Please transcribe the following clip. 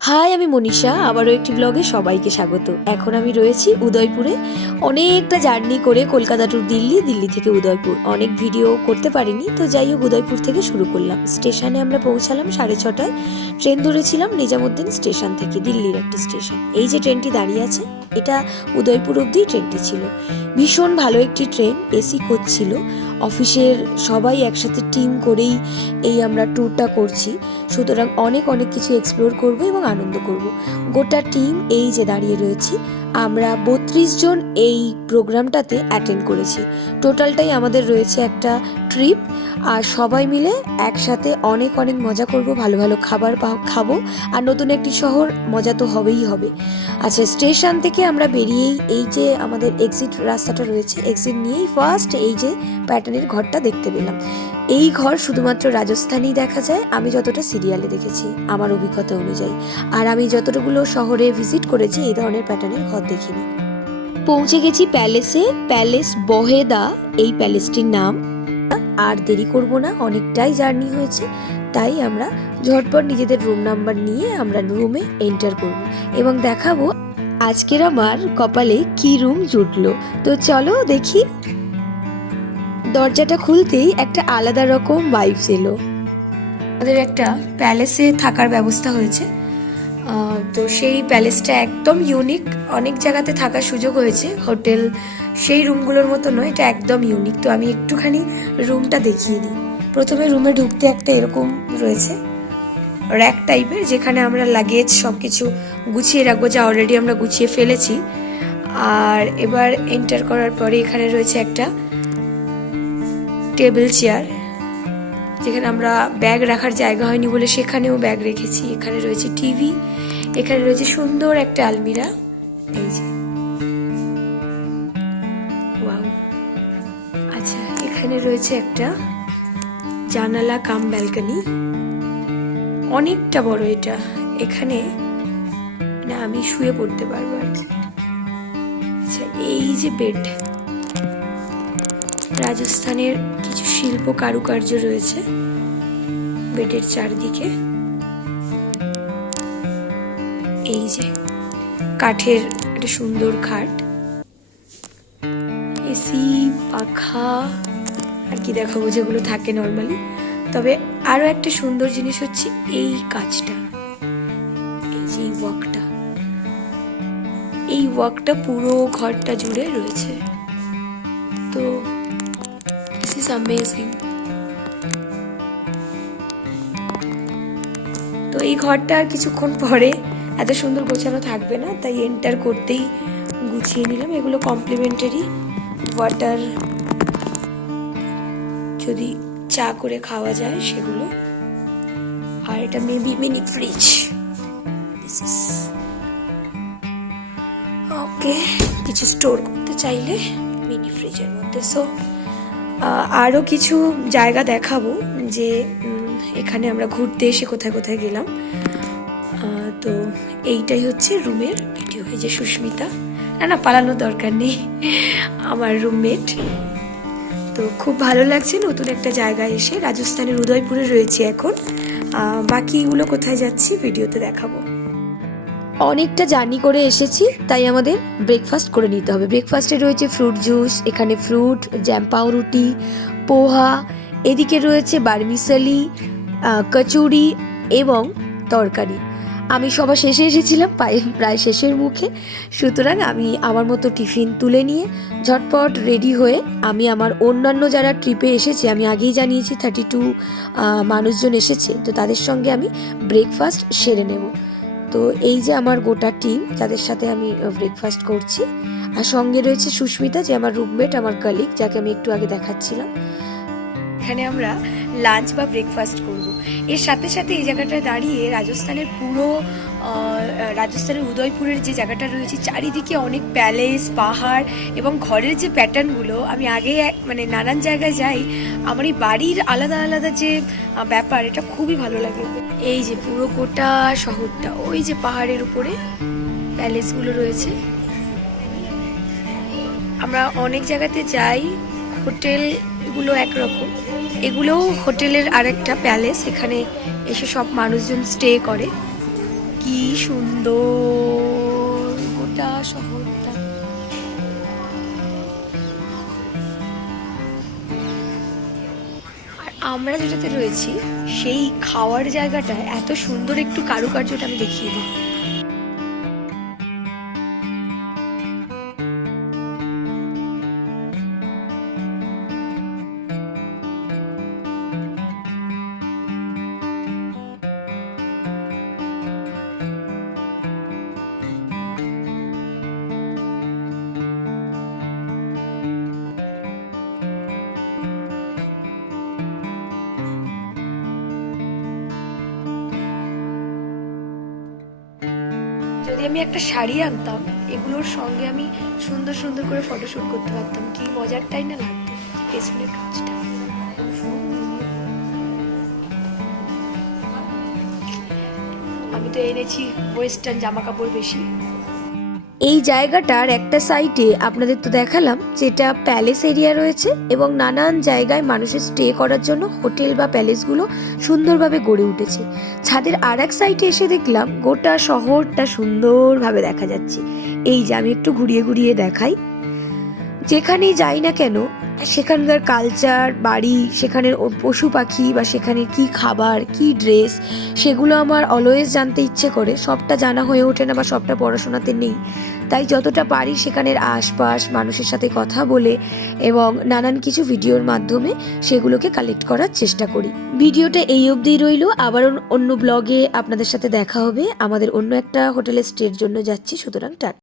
High, আমি মনীষা। আবারও একটি ব্লগে সবাইকে স্বাগত। এখন আমি রয়েছি উদয়পুরে। অনেকটা জার্নি করে কলকাতা টু দিল্লি, দিল্লি থেকে উদয়পুর। অনেক ভিডিও করতে পারিনি, তো যাই হোক উদয়পুর থেকে শুরু করলাম। স্টেশনে আমরা পৌঁছালাম 6:30টায়। ট্রেন ধরেছিলাম নিজামুদ্দিন স্টেশন থেকে, দিল্লির একটি স্টেশন। এই যে ট্রেনটি দাঁড়িয়ে আছে, এটা উদয়পুর অবধি ট্রেনটি ছিল। ভীষণ ভালো একটি ট্রেন, এসি কোচ ছিল। অফিসের সবাই একসাথে টিম করেই এই আমরা ট্যুরটা করছি, সুতরাং অনেক অনেক কিছু এক্সপ্লোর করব এবং আনন্দ করব। গোটা টিম এই যে দাঁড়িয়ে রয়েছি, আমরা 32 জন এই প্রোগ্রামটাতে অ্যাটেন্ড করেছি। টোটালটাই আমাদের রয়েছে একটা ট্রিপ, আর সবাই মিলে একসাথে অনেক অনেক মজা করব, ভালো ভালো খাবার খাবো, আর নতুন একটি শহর, মজা তো হবেই হবে। আচ্ছা, স্টেশন থেকে আমরা বেরিয়েই এই যে আমাদের এক্সিট রাস্তাটা রয়েছে, এক্সিট নিয়েই ফার্স্ট এই যে প্যাটার্নের ঘরটা দেখতে পেলাম। এই ঘর শুধুমাত্র রাজস্থানেই দেখা যায়, আমি যতটা সিরিয়ালে দেখেছি আমার অভিজ্ঞতা অনুযায়ী। আর আমি যতটুকুলো শহরে ভিজিট করেছি এই ধরনের প্যাটার্নের ঘর দেখিনি। পৌঁছে গেছি প্যালেসে, প্যালেস বহেদা এই প্যালেসটির নাম। আর দেরি করব না, অনেকটাই জার্নি হয়েছে, তাই আমরা ঝটপট নিজেদের রুম নাম্বার নিয়ে আমরা রুমে এন্টার করব এবং দেখাবো আজকের আমার কপালে কি রুম জুটলো। তো চলো দেখি। দরজাটা খুলতেই একটা আলাদা রকম ভাইবস এলো। আমাদের একটা প্যালেসে থাকার ব্যবস্থা হয়েছে, তো সেই প্যালেসটা একদম ইউনিক। অনেক জায়গাতে থাকার সুযোগ হয়েছে, হোটেল সেই রুমগুলোর মতো নয়, এটা একদম ইউনিক। তো আমি একটুখানি রুমটা দেখিয়ে দিই। প্রথমে রুমে ঢুকতে একটা এরকম রয়েছে র্যাক টাইপের, যেখানে আমরা লাগেজ সব কিছু গুছিয়ে রাখবো, যা অলরেডি আমরা গুছিয়ে ফেলেছি। আর এবার এন্টার করার পরে এখানে রয়েছে একটা টেবিল চেয়ার, যেখানে আমরা ব্যাগ রাখার জায়গা হয়নি বলে সেখানেও ব্যাগ রেখেছি। এখানে রয়েছে টিভি, এখানে রয়েছে সুন্দর একটা আলমিরা, এই যে ওয়াও। আচ্ছা, এখানে রয়েছে একটা জানালা কাম ব্যালকনি, অনেকটা বড় এটা। এখানে না আমি শুয়ে পড়তে পারবো আর কি। আচ্ছা, এই যে বেড, রাজস্থানের কিছু শিল্প কারুকার্য রয়েছে বেডের চারদিকে। এই যে কাঠের একটা সুন্দর খাট, এসি, পাখা, আর কি দেখাবো যেগুলো থাকে নর্মালি। তবে আরো একটা সুন্দর জিনিস হচ্ছে এই কাজটা, এই যে এই ওয়ার্কটা পুরো ঘরটা জুড়ে রয়েছে। তো দিস ইজ অ্যামেজিং। তো এই ঘরটা আর কিছুক্ষণ পরে এত সুন্দর গোছানো থাকবে না, তাই এন্টার করতেই গুছিয়ে নিলাম। এগুলো কমপ্লিমেন্টারি ওয়াটার, যদি চা করে খাওয়া যায় সেগুলো। আর এটা মেবি মিনি ফ্রিজ, ওকে, কিছু স্টোর করতে চাইলে মিনি ফ্রিজের মধ্যে। সো আরও কিছু জায়গা দেখাবো, যে এখানে আমরা ঘুরতে এসে কোথায় কোথায় গেলাম। তো এইটাই হচ্ছে রুমের ভিডিও। এই যে সুস্মিতা, না পালানোর দরকার নেই, আমার রুমমেট। তো খুব ভালো লাগছে নতুন একটা জায়গায় এসে। রাজস্থানের উদয়পুরে রয়েছে এখন, বাকিগুলো কোথায় যাচ্ছি ভিডিওতে দেখাবো। অনেকটা জার্নি করে এসেছি, তাই আমাদের ব্রেকফাস্ট করে নিতে হবে। ব্রেকফাস্টে রয়েছে ফ্রুট জুস, এখানে ফ্রুট জ্যাম, পাউরুটি, পোহা, এদিকে রয়েছে বারমিসালি, কচুরি এবং তরকারি। আমি সবার শেষে এসেছিলাম, প্রায় শেষের মুখে, সুতরাং আমি আমার মতো টিফিন তুলে নিয়ে ঝটপট রেডি হয়ে আমি আমার অন্যান্য যারা ট্রিপে এসেছে, আমি আগেই জানিয়েছি 32 মানুষজন এসেছে, তো তাদের সঙ্গে আমি ব্রেকফাস্ট সেরে নেব। তো এই যে আমার গোটা টিম, যাদের সাথে আমি ব্রেকফাস্ট করছি। আর সঙ্গে রয়েছে সুস্মিতা, যে আমার রুমমেট, আমার কলিগ, যাকে আমি একটু আগে দেখাচ্ছিলাম। এখানে আমরা লাঞ্চ বা ব্রেকফাস্ট করব। এর সাথে সাথে এই জায়গাটায় দাঁড়িয়ে রাজস্থানের উদয়পুরের যে জায়গাটা রয়েছে, চারিদিকে অনেক প্যালেস, পাহাড় এবং ঘরের যে প্যাটার্নগুলো, আমি আগে মানে নানান জায়গায় যাই, আমার এই বাড়ির আলাদা আলাদা যে ব্যাপার, এটা খুবই ভালো লাগে। এই যে পুরো গোটা শহরটা, ওই যে পাহাড়ের উপরে প্যালেসগুলো রয়েছে। আমরা অনেক জায়গাতে যাই, হোটেলগুলো একরকম, এগুলোও হোটেলের আরেকটা প্যালেস, এখানে এসে সব মানুষজন স্টে করে। কি সুন্দর গোটা শহরটা। আর আমরা যেটাতে রয়েছি সেই খাওয়ার জায়গাটা এত সুন্দর, একটু কারুকার্যটা আমি দেখিয়ে দিই। যদি আমি একটা শাড়ি আনতাম, এগুলোর সঙ্গে আমি সুন্দর সুন্দর করে ফটোশুট করতে পারতাম, কি মজারটাই না লাগতো পেছনের কাজটা। আমি তো এনেছি ওয়েস্টার্ন জামা কাপড় বেশি। এই জায়গাটার একটা সাইডে আপনাদের তো দেখালাম যেটা প্যালেস এরিয়া রয়েছে, এবং নানান জায়গায় মানুষের স্টে করার জন্য হোটেল বা প্যালেসগুলো সুন্দরভাবে গড়ে উঠেছে। ছাদের আর এক সাইডে এসে দেখলাম গোটা শহরটা সুন্দরভাবে দেখা যাচ্ছে। এই যে আমি একটু ঘুরিয়ে ঘুরিয়ে দেখাই, যেখানেই যাই না কেন সেখানকার কালচার, বাড়ি, সেখানের পশু পাখি বা সেখানের কি খাবার, কি ড্রেস, সেগুলো আমার অলওয়েজ জানতে ইচ্ছে করে। সবটা জানা হয়ে ওঠে না বা সবটা পড়াশোনাতে নেই, তাই যতটা পারি সেখানের আশপাশ মানুষের সাথে কথা বলে এবং নানান কিছু ভিডিওর মাধ্যমে সেগুলোকে কালেক্ট করার চেষ্টা করি। ভিডিওটা এই অবধিই রইল, আবার অন্য ব্লগে আপনাদের সাথে দেখা হবে। আমাদের অন্য একটা হোটেলে স্টের জন্য যাচ্ছি, সুতরাং টাটা।